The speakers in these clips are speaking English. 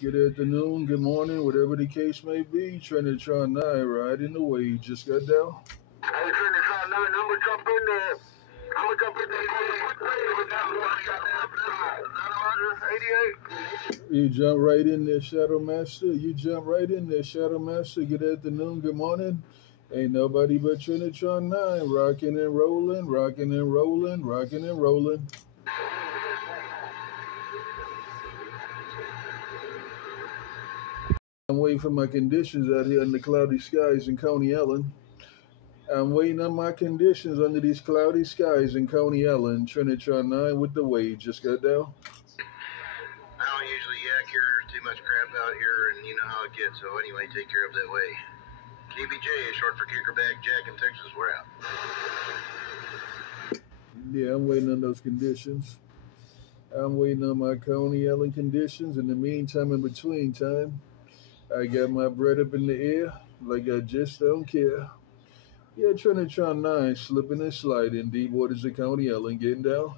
Good afternoon, good morning, whatever the case may be. Trinitron9 riding the wave. Just got down. Hey, Trinitron9, I'm gonna jump in there. I'm gonna jump in there. You jump right in there, Shadow Master. You jump right in there, Shadow Master. Good afternoon, good morning. Ain't nobody but Trinitron9 rocking and rolling, rocking and rolling, rocking and rolling. I'm waiting for my conditions out here in the cloudy skies in Coney Ellen. I'm waiting on my conditions under these cloudy skies in Coney Ellen. Trinitron9 with the wave. Just got down. I don't usually yak here. Too much crap out here, and you know how it gets. So anyway, take care of that way. KBJ, short for Kickerback Jack in Texas. We're out. Yeah, I'm waiting on those conditions. I'm waiting on my Coney Ellen conditions. In the meantime, in between time, I got my bread up in the air like I just don't care. Yeah, Trinitron9 slipping and sliding. Deep waters of Coney Ellen getting down.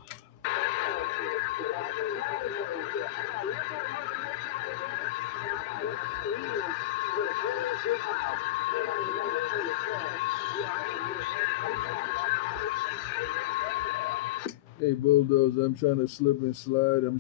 Hey, Bulldozer, I'm trying to slip and slide.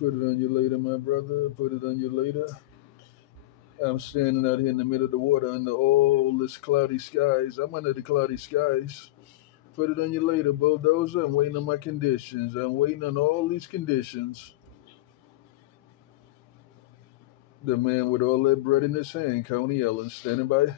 Put it on you later, my brother. Put it on you later. I'm standing out here in the middle of the water under all this cloudy skies. I'm under the cloudy skies. Put it on you later, Bulldozer. I'm waiting on my conditions. I'm waiting on all these conditions. The man with all that bread in his hand, Coney Ellen, standing by.